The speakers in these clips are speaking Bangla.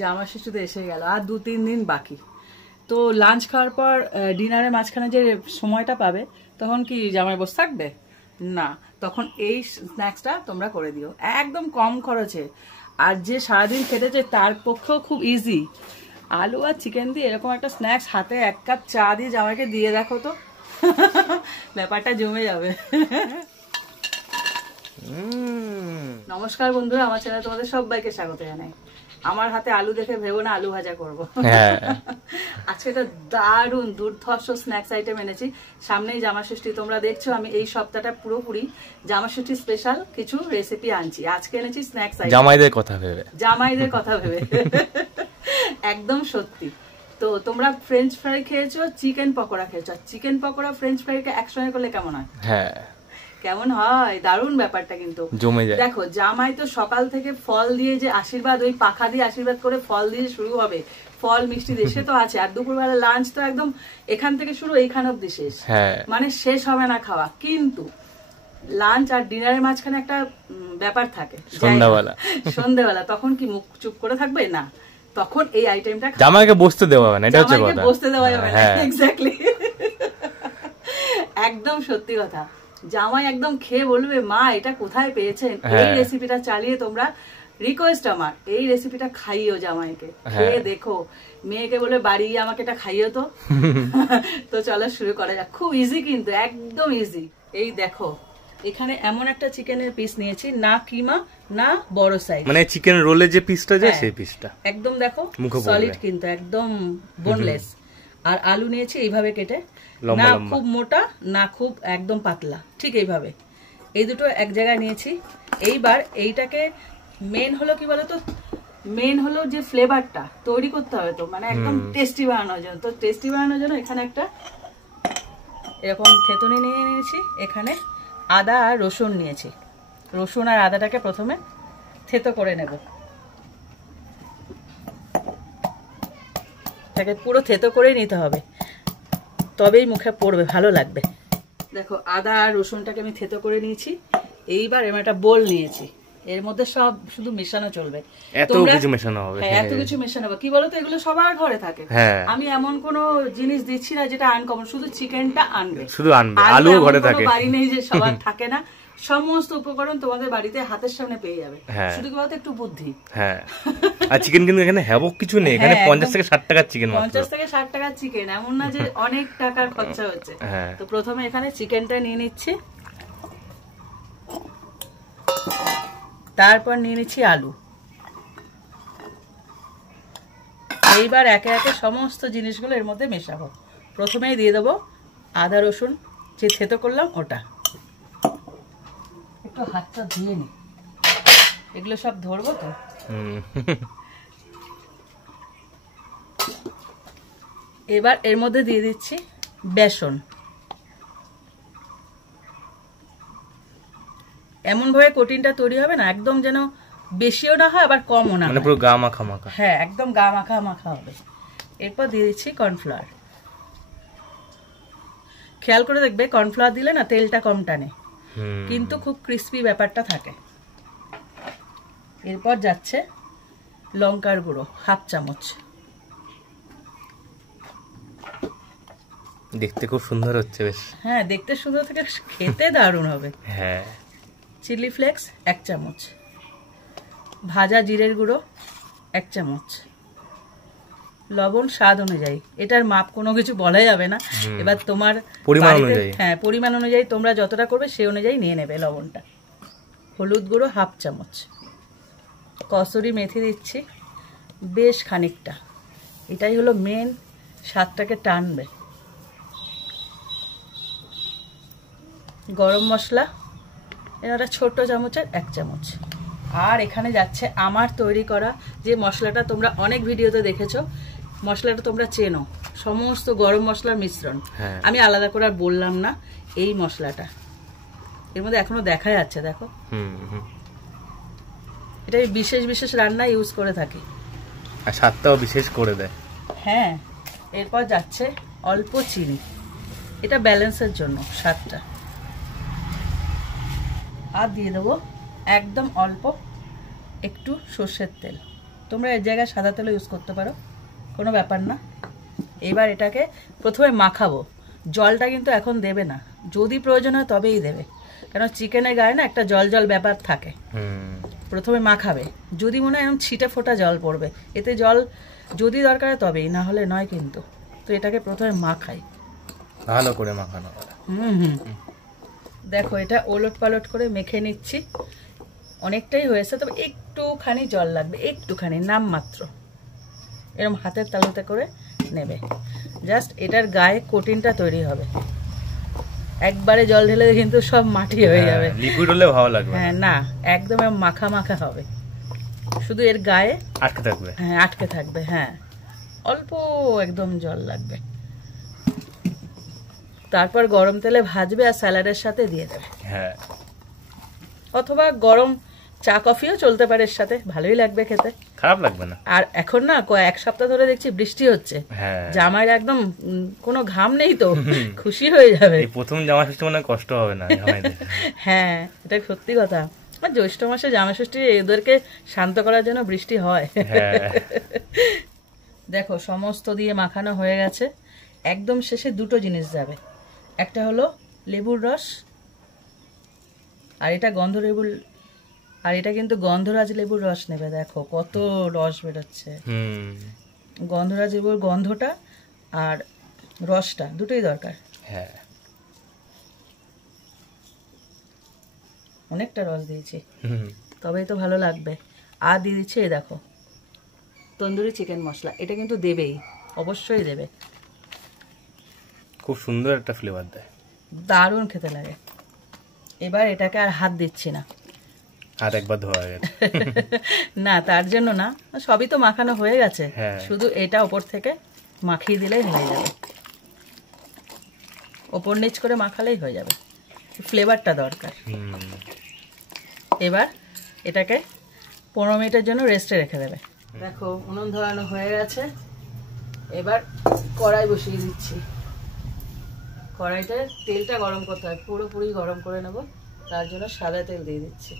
জামা ষষ্ঠী তো এসে গেল, আর 2-3 দিন বাকি। তো লাঞ্চ খাওয়ার পর ডিনারের মাঝখানে যে সময়টা পাবে তখন কি জামাই বসে থাকবে না, তখন এই স্ন্যাক্সটা তোমরা করে দিও একদম কম খরচে। আর যে সারাদিন খেতেছে তার পক্ষেও খুব ইজি। আলু আর চিকেন দিয়ে এরকম একটা স্ন্যাক্স হাতে 1 কাপ চা দিয়ে জামাইকে দিয়ে দেখো তো, ব্যাপারটা জমে যাবে। নমস্কার বন্ধুরা, আমার চ্যানেলে তোমাদের সবাইকে স্বাগত জানাই। আমার হাতে আলু দেখে ভেবো না আলু ভাজা করবো। আজকে একটা দারুণ দুর্ধর্ষ স্ন্যাক্স আইটেম এনেছি। সামনেই জামা ষষ্ঠী, তোমরা দেখছো আমি এই সপ্তাহটা পুরোপুরি জামা ষষ্ঠী স্পেশাল কিছু রেসিপি আনছি। আজকে এনেছি স্ন্যাক্স আইটেম জামাইদের কথা ভেবে একদম সত্যি। তো তোমরা ফ্রেঞ্চ ফ্রাই খেয়েছো, চিকেন পকোড়া খেয়েছো, চিকেন পকোড়া ফ্রেঞ্চ ফ্রাইকে একসঙ্গে করলে কেমন হয়? হ্যাঁ, কেমন হয়, দারুণ ব্যাপারটা কিন্তু জমে যায়। দেখো জামাই তো সকাল থেকে ফল দিয়ে যে আশীর্বাদ, ওই পাখা দিয়ে আশীর্বাদ করে ফল দিয়ে শুরু হবে, ফল মিষ্টি দিয়ে সে তো আছে। আর দুপুরবেলা লাঞ্চ তো একদম এখান থেকে শুরু এইখান অব্দি শেষ, মানে শেষ হবে না খাওয়া। কিন্তু লাঞ্চ আর ডিনারের মাঝখানে একটা ব্যাপার থাকে সন্ধ্যাবেলা, তখন কি মুখ চুপ করে থাকবে না, তখন এই আইটেমটা জামাইকে বসতে দেওয়া হবে না, এটা হচ্ছে কথা, বসতে দেওয়া যাবে না। এক্স্যাক্টলি, একদম সত্যি কথা। জামাই একদম খেয়ে বলবে মা এটা কোথায় পেয়েছেন। এই রেসিপিটা চালিয়ে তোমরা, রিকোয়েস্ট আমার, এই রেসিপিটা খাইও জামাইকে, খেয়ে দেখো, মেয়েকে বলে বাড়ি আমাকে এটা খাইও তো। তো চলো শুরু করা যাক। খুব ইজি কিন্তু, একদম ইজি। এই দেখো এখানে এমন একটা চিকেনের পিস নিয়েছি, না কিমা না বড় সাইজ, মানে চিকেন রোলে যে পিসটা যায় সেই পিসটা একদম দেখো সলিড কিন্তু একদম বোনলেস। আর আলু নিয়েছি এইভাবে কেটে, না খুব মোটা না খুব একদম পাতলা, ঠিক এইভাবে। এই দুটো এক জায়গায় নিয়েছি। এইবার এইটাকে মেন হলো কি বলতো, মেন হলো যে ফ্লেভারটা তৈরি করতে হবে, তো মানে একদম টেস্টি বানানোর জন্য। তো টেস্টি বানানোর জন্য এখানে একটা এরকম থেতনি নিয়ে নিয়েছি, এখানে আদা আর রসুন নিয়েছি। রসুন আর আদাটাকে প্রথমে থেতো করে নেব, এটাকে পুরো থেতো করেই নিতে হবে, তবেই মুখে পড়বে, ভালো লাগবে। দেখো আদা আর রসুনটাকে আমি থেতো করে নিয়েছি। এইবার এর একটা বোল নিয়েছি, এর মধ্যে সব শুধু মেশানো চলবে, এত কিছু মেশানো হবে। হ্যাঁ, এত কিছু মেশানো হবে। কি বলতো, এগুলো সবার ঘরে থাকে। আমি এমন কোন জিনিস দিচ্ছি না যেটা আনকমন, শুধু চিকেনটা আনবে, শুধু আনবে, আলু ঘরে থাকে, বাড়ি নেই যে সবার থাকে না। সমস্ত উপকরণ তোমাদের বাড়িতে হাতের সামনে পেয়ে যাবে, শুধু কি বলতো একটু বুদ্ধি। হ্যাঁ, আর চিকেন কিন্তু এখানে হ্যাবক কিছু নেই, এখানে 50 থেকে 60 টাকার চিকেন, 50 থেকে 60 টাকার চিকেন, এমন না যে অনেক টাকার খরচা হচ্ছে। তো প্রথমে এখানে চিকেনটা নিয়ে নিচ্ছি, তারপর নিয়ে নিচ্ছি আলু। এইবার একে একে সমস্ত জিনিসগুলো এর মধ্যে মেশাবো। প্রথমেই দিয়ে দেবো আদা রসুন যে থেতো করলাম ওটা। একটু হাতটা ধুয়ে নি, এগুলো সব ধরবো তো। এবার এর মধ্যে দিয়ে দিচ্ছি বেসন। এমন ভাবে কোটিনটা তৈরি হবে না একদম যেন বেশিও না হয় আবার কমও না, মানে পুরো গা মাখা মাখা। হ্যাঁ, একদম গা মাখা মাখা হবে। এরপর দিয়ে দিচ্ছি কর্নফ্লাওয়ার। খেয়াল করে দেখবে কর্নফ্লাওয়ার দিলে না তেলটা কম টানে, কিন্তু খুব ক্রিস্পি ব্যাপারটা থাকে। এরপর যাচ্ছে লঙ্কার গুঁড়ো 1/2 চামচ। দেখতে খুব সুন্দর হচ্ছে বেশ। হ্যাঁ, দেখতে সুন্দর থেকে খেতে দারুণ হবে। হ্যাঁ, চিলি ফ্লেক্স 1 চামচ, ভাজা জিরের গুঁড়ো 1 চামচ, লবণ স্বাদ অনুযায়ী। এটার মাপ কোনো কিছু বলা যাবে না, এবার তোমার পরিমাণ অনুযায়ী, হ্যাঁ পরিমাণ অনুযায়ী তোমরা যতটা করবে সেই অনুযায়ী নিয়ে নেবে লবণটা। হলুদ গুঁড়ো 1/2 চামচ, কসুরি মেথি দিচ্ছি বেশ খানিকটা, এটাই হলো মেন, স্বাদটাকে টানবে। গরম মশলা এটা ছোট চামচের 1 চামচ। আর এখানে যাচ্ছে আমার তৈরি করা যে মশলাটা, তোমরা অনেক ভিডিওতে দেখেছো, মশলাটা তোমরা চেনো, সমস্ত গরম মশলার মিশ্রণ। আমি আলাদা করে আর বললাম না। এই মশলাটা এর মধ্যে এখনো দেখা যাচ্ছে, দেখো। এটা বিশেষ বিশেষ রান্না ইউজ করে থাকি, আর স্বাদটাও বিশেষ করে দেয়। হ্যাঁ, এরপর যাচ্ছে অল্প চিনি, এটা ব্যালেন্সের জন্য স্বাদটা। আর দিয়ে দেবো একদম অল্প একটু সর্ষের তেল। তোমরা এর জায়গায় সাদা তেলও ইউজ করতে পারো, কোনো ব্যাপার না। এবার এটাকে প্রথমে মাখাবো। জলটা কিন্তু এখন দেবে না, যদি প্রয়োজন হয় তবেই দেবে, কারণ চিকেনের গায়ে না একটা জল জল ব্যাপার থাকে। প্রথমে মাখাবে, যদি মনে হয় এরকম ছিটে ফোটা জল পড়বে, এতে জল যদি দরকার হয় তবেই, না হলে নয় কিন্তু। তো এটাকে প্রথমে মাখাই, ভালো করে মাখানো। দেখো এটা ওলট পালট করে মেখে নিচ্ছি। অনেকটাই হয়েছে, তবে একটুখানি জল লাগবে, একটুখানি নামমাত্র। এরকম হাতের তালুতে করে নেবে, জাস্ট এটার গায়ে কোটিনটা তৈরি হবে। একবারে জল ঢেলে কিন্তু সব মাটি হয়ে যাবে, লিকুইড হলে ভালো লাগবে। হ্যাঁ না, একদম মাখা মাখা হবে, শুধু এর গায়ে আটকে থাকবে। হ্যাঁ আটকে থাকবে, হ্যাঁ অল্প একদম জল লাগবে। তারপর গরম তেলে ভাজবে আর স্যালাডের সাথে দিয়ে দেবে। হ্যাঁ, অথবা গরম চা কফিও চলতে পারে এর সাথে, ভালোই লাগবে খেতে, খারাপ লাগবে না। আর এখন না এক সপ্তাহ ধরে দেখছি বৃষ্টি হচ্ছে, জামাইয়ের একদম কোনো ঘাম নেই তো, খুশি হয়ে যাবে। প্রথম জামা ষষ্ঠী মানে কষ্ট হবে না জামাইদের। হ্যাঁ এটা সত্যি কথা। আর জ্যৈষ্ঠ মাসে জামা ষষ্ঠী এদেরকে শান্ত করার জন্য বৃষ্টি হয়। দেখো সমস্ত দিয়ে মাখানো হয়ে গেছে। একদম শেষে দুটো জিনিস যাবে, একটা হলো লেবুর রস, আর এটা গন্ধলেবুর, আর এটা কিন্তু গন্ধরাজ লেবুর রস নেবে। দেখো কত রস বেরোচ্ছে। গন্ধরাজ লেবুর গন্ধটা আর রসটা দুটোই দরকার। হ্যাঁ, অনেকটা রস দিয়েছি, তবেই তো ভালো লাগবে। আর দিয়ে দিচ্ছি এই দেখো তন্দুরি চিকেন মশলা, এটা কিন্তু দেবেই, অবশ্যই দেবে। খুব সুন্দর একটা ফ্লেভার দেয়, দারুণ খেতে লাগে। এবার এটাকে আর হাত দিচ্ছি না, হাত একবার ধোয়া গেছে। না তার জন্য না, সবই তো মাখানো হয়ে গেছে, শুধু এটা ওপর থেকে মাখিয়ে দিলেই হয়ে যাবে, ওপর নিচ করে মাখালেই হয়ে যাবে, ফ্লেভারটা দরকার। এবার এটাকে 15 মিনিটের জন্য রেস্টে রেখে দেবে। দেখো উনুন ধরানো হয়ে গেছে, এবার কড়াই বসিয়ে দিচ্ছি। কড়াইতে তেলটা গরম করতে হয়, পুরোপুরি গরম করে নেব, তার জন্য সাদা তেল দিয়ে দিচ্ছি।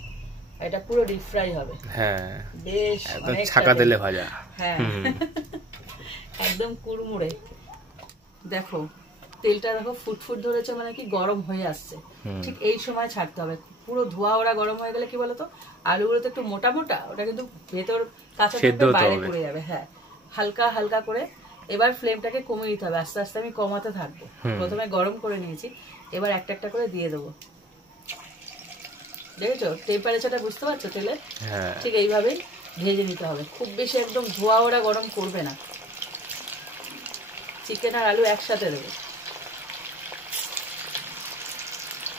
এটা পুরো ডিপ ফ্রাই হবে। হ্যাঁ, বেশ অনেক ছাকা তেলে ভাজা। হ্যাঁ একদম কুড়মুড়ে। দেখো তেলটা দেখো ফুটফুট ধরেছে, মানে কি গরম হয়ে আসছে, ঠিক এই সময় ছাড়তে হবে। পুরো ধোয়া ওরা গরম হয়ে গেলে কি বলতো, আলুগুলো তো একটু মোটা মোটা, ওটা কিন্তু ভেতর কাঁচা থাকবে, বাইরে পড়ে যাবে। হ্যাঁ হালকা হালকা করে এবার ফ্লেমটাকে কমিয়ে দিতে হবে, আস্তে আস্তে আমি কমাতে থাকবো। প্রথমে গরম করে নিয়েছি, এবার একটা একটা করে দিয়ে দেবো। দেখেছো টেম্পারেচারটা বুঝতে পারছো তেলের? ঠিক এইভাবেই ভেজে নিতে হবে, খুব বেশি একদম ধোয়া ওরা গরম করবে না। চিকেন আর আলু একসাথে দেবো।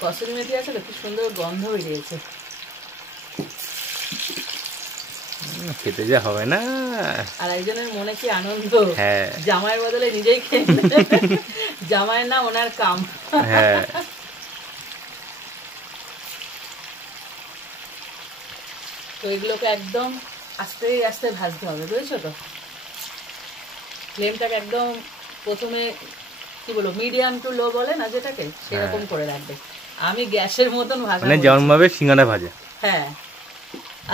কসুরি মেথি আছে তো, কি সুন্দর গন্ধ বেরিয়েছে, খেতে যা হবে না। আর একজনের মনে কি আনন্দ, জামাইয়ের বদলে নিজেই খেয়ে, জামাইয়ের না ওনার কাম। তো এগুলোকে একদম আস্তে আস্তে ভাজতে হবে, বুঝেছো তো? ফ্লেমটাকে একদম প্রথমে কি বলবো, মিডিয়াম টু লো বলে না যেটাকে, সেরকম করে রাখবে। আমি গ্যাসের মতন ভাজা, মানে যেমন ভাবে সিঙ্গাড়া ভাজা। হ্যাঁ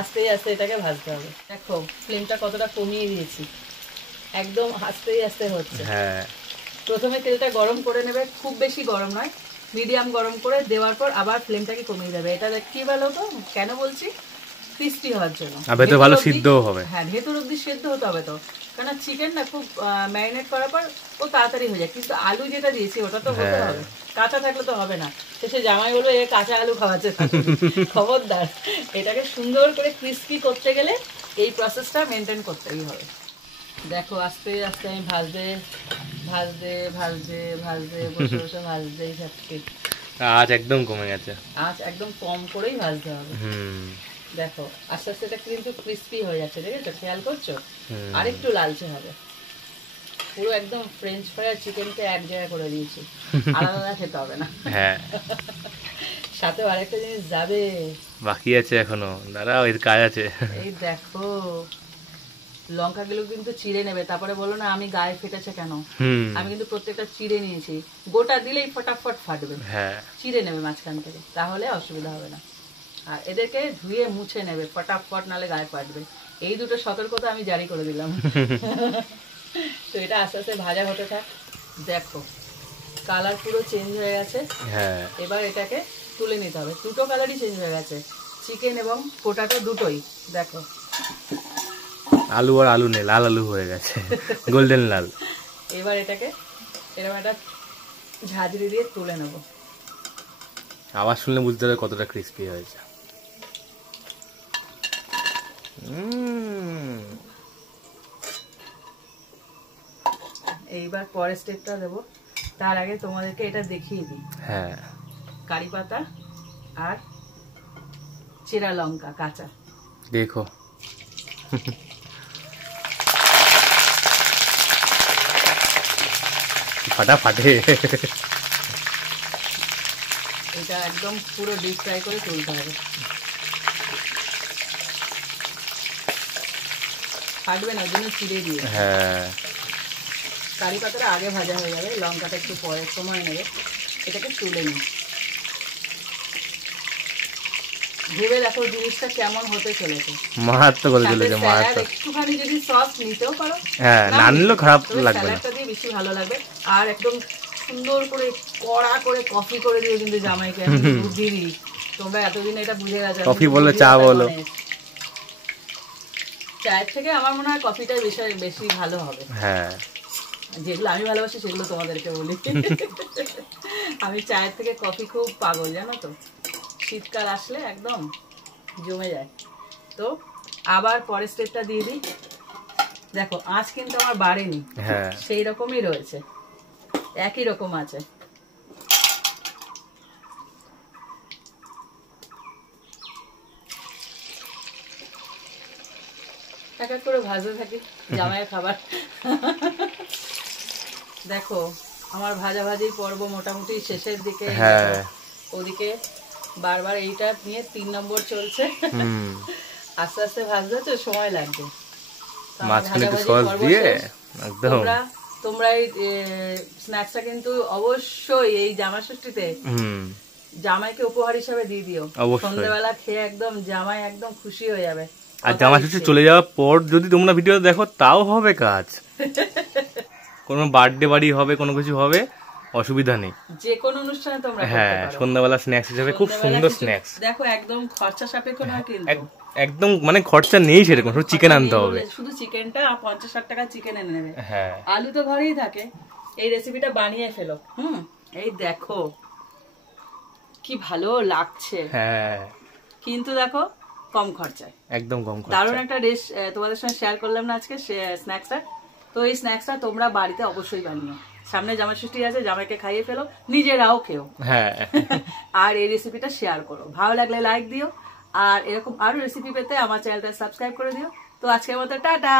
আস্তে আস্তে এটাকে ভাজতে হবে। দেখো ফ্লেমটা কতটা কমিয়ে দিয়েছি, একদম আস্তে আস্তে হচ্ছে। প্রথমে তেলটা গরম করে নেবে, খুব বেশি গরম নয়, মিডিয়াম গরম করে দেওয়ার পর আবার ফ্লেমটাকে কমিয়ে দেবে। এটা কি বলো তো, কেন বলছি, ক্রিস্পি হওয়ার জন্য, ভেতর ভালো সিদ্ধ হবে। হ্যাঁ ভেতর অব্দি সিদ্ধ হতে হবে তো, কারণ চিকেন না খুব ম্যারিনেট করার পর ও তাড়াতাড়ি হয়ে যায়, কিন্তু আলু যেটা দিয়েছি ওটা তো হতে হবে, কাঁচা থাকলে তো হবে না। সে জামাই বলবে এ কাঁচা আলু খাওয়াচ্ছে, খবরদার। এটাকে সুন্দর করে ক্রিস্পি করতে গেলে এই প্রসেসটা মেনটেন করতেই হবে। দেখো আস্তে আস্তে আমি ভাজতে ভাজতে ভাজতে ভাজতে বসে বসে ভাজতেই থাকছি। আঁচ একদম কমে গেছে, আঁচ একদম কম করেই ভাজতে হবে। দেখো আস্তে আস্তে এটা কিন্তু ক্রিস্পি হয়ে যাচ্ছে, দেখেছো, খেয়াল করছো? আর একটু লালচে হবে, পুরো একদম ফ্রেঞ্চ ফ্রাই আর চিকেনকে এক জায়গায় করে দিয়েছি, আলাদা আলাদা খেতে হবে না। সাথে আরেকটা জিনিস যাবে, বাকি আছে এখনো, দাঁড়াও এর কাজ আছে। এই দেখো লঙ্কাগুলো কিন্তু চিড়ে নেবে, তারপরে বলো না আমি গায়ে ফেটেছে কেন, আমি কিন্তু প্রত্যেকটা চিড়ে নিয়েছি, গোটা দিলেই ফটাফট ফাটবে। চিড়ে নেবে মাঝখান থেকে, তাহলে অসুবিধা হবে না। আর এদেরকে ধুয়ে মুছে নেবে ফটাফট, নালে গায়ে ফাটবে। এই দুটো সতর্কতা আমি জারি করে দিলাম। তো এটা আস্তে আস্তে ভাজা হতে থাক। দেখো কালার পুরো চেঞ্জ হয়ে গেছে। হ্যাঁ, এবার এটাকে তুলে নিতে হবে। দুটো কালারই চেঞ্জ হয়ে গেছে, চিকেন এবং পোটাটো দুটোই। দেখো আলু আর আলু নেই, লাল আলু হয়ে গেছে, গোল্ডেন লাল। এবার এটাকে এরকম একটা ঝাঁঝরি দিয়ে তুলে নেব। আওয়াজ শুনলে বুঝতে হবে কতটা ক্রিস্পি হয়েছে। এইবার পরের স্টেপটা দেবো, তার আগে তোমাদেরকে এটা দেখিয়ে দিই। হ্যাঁ, কারি পাতা আর চেরা লঙ্কা কাঁচা। দেখো ফাটাফাটে। এটা একদম পুরো ডিপ ফ্রাই করে তুলতে হবে, ফাটবে না, ওই জন্য চিড়ে দিয়ে। হ্যাঁ, কারি পাতাটা আগে ভাজা হয়ে যাবে, লঙ্কাটা একটু পরে সময় নেবে। এটাকে তুলে নিই। ভেবে দেখো জিনিসটা কেমন হতে চলেছে। মারাত্মক হতে চলেছে, মারাত্মক। একটুখানি যদি সস নিতেও পারো, হ্যাঁ, না নিলেও খারাপ লাগবে না। স্যালাডটা দিয়ে বেশি ভালো লাগবে। আর একদম সুন্দর করে কড়া করে কফি করে দিয়ে কিন্তু জামাইকে আমি দুধ দিই। তোমরা এতদিন এটা বুঝে গেছো, কফি বলো চা বলো, চায়ের থেকে আমার মনে হয় কফিটাই বেশি ভালো হবে। হ্যাঁ, যেগুলো আমি ভালোবাসি সেগুলো তোমাদেরকে বলি। আমি চায়ের থেকে কফি খুব পাগল, জানো তো। শীতকাল আসলে একদম জমে যায়। তো আবার পরের স্টেপটা দিয়ে দিই। দেখো আঁচ কিন্তু আমার বাড়েনি, হ্যাঁ, সেই রকমই রয়েছে, একই রকম আছে। এক এক করে ভাজতে থাকি জামাইয়ের খাবার। দেখো আমার ভাজাভাজির পর্ব মোটামুটি শেষের দিকে। হ্যাঁ, ওদিকে বারবার এইটা নিয়ে 3 নম্বর চলছে। আস্তে আস্তে ভাজতে তো সময় লাগবে। মাঝখানে একটু সস দিয়ে একদম। তোমরা এই স্ন্যাক্সটা কিন্তু অবশ্যই এই জামা ষষ্ঠীতে জামাইকে উপহার হিসাবে দিয়ে দিও। সন্ধ্যাবেলা খেয়ে একদম জামাই একদম খুশি হয়ে যাবে। আর জামা ষষ্ঠী চলে যাওয়ার পর যদি তোমরা ভিডিও দেখো তাও হবে কাজ। কোনো বার্থডে বাড়ি হবে, কোনো কিছু হবে, অসুবিধা নেই, যে কোনো অনুষ্ঠানে তোমরা করতে হ্যাঁ, পারো। সন্ধ্যাবেলা স্ন্যাক্স হিসেবে খুব সুন্দর স্ন্যাক্স। দেখো একদম খরচা সাপেক্ষ নয় কিন্তু, একদম মানে খরচা নেই সেরকম, শুধু চিকেন আনতে হবে। শুধু চিকেনটা 50-60 টাকা চিকেন এনে নেবে। হ্যাঁ, আলু তো ঘরেই থাকে। এই রেসিপিটা বানিয়ে ফেলো। এই দেখো কি ভালো লাগছে। হ্যাঁ, কিন্তু দেখো কম খরচায়, একদম কম খরচা। দারুণ একটা ডিশ তোমাদের সঙ্গে শেয়ার করলাম না আজকে স্ন্যাক্সটা। তো এই স্ন্যাক্সটা তোমরা বাড়িতে অবশ্যই বানিও। সামনে জামাই ষষ্ঠী আছে, জামাইকে খাইয়ে ফেলো, নিজেরাও খেও। হ্যাঁ, আর এই রেসিপিটা শেয়ার করো, ভালো লাগলে লাইক দিও। আর এরকম আরো রেসিপি পেতে আমার চ্যানেলটা সাবস্ক্রাইব করে দিও। তো আজকের মতো টাটা।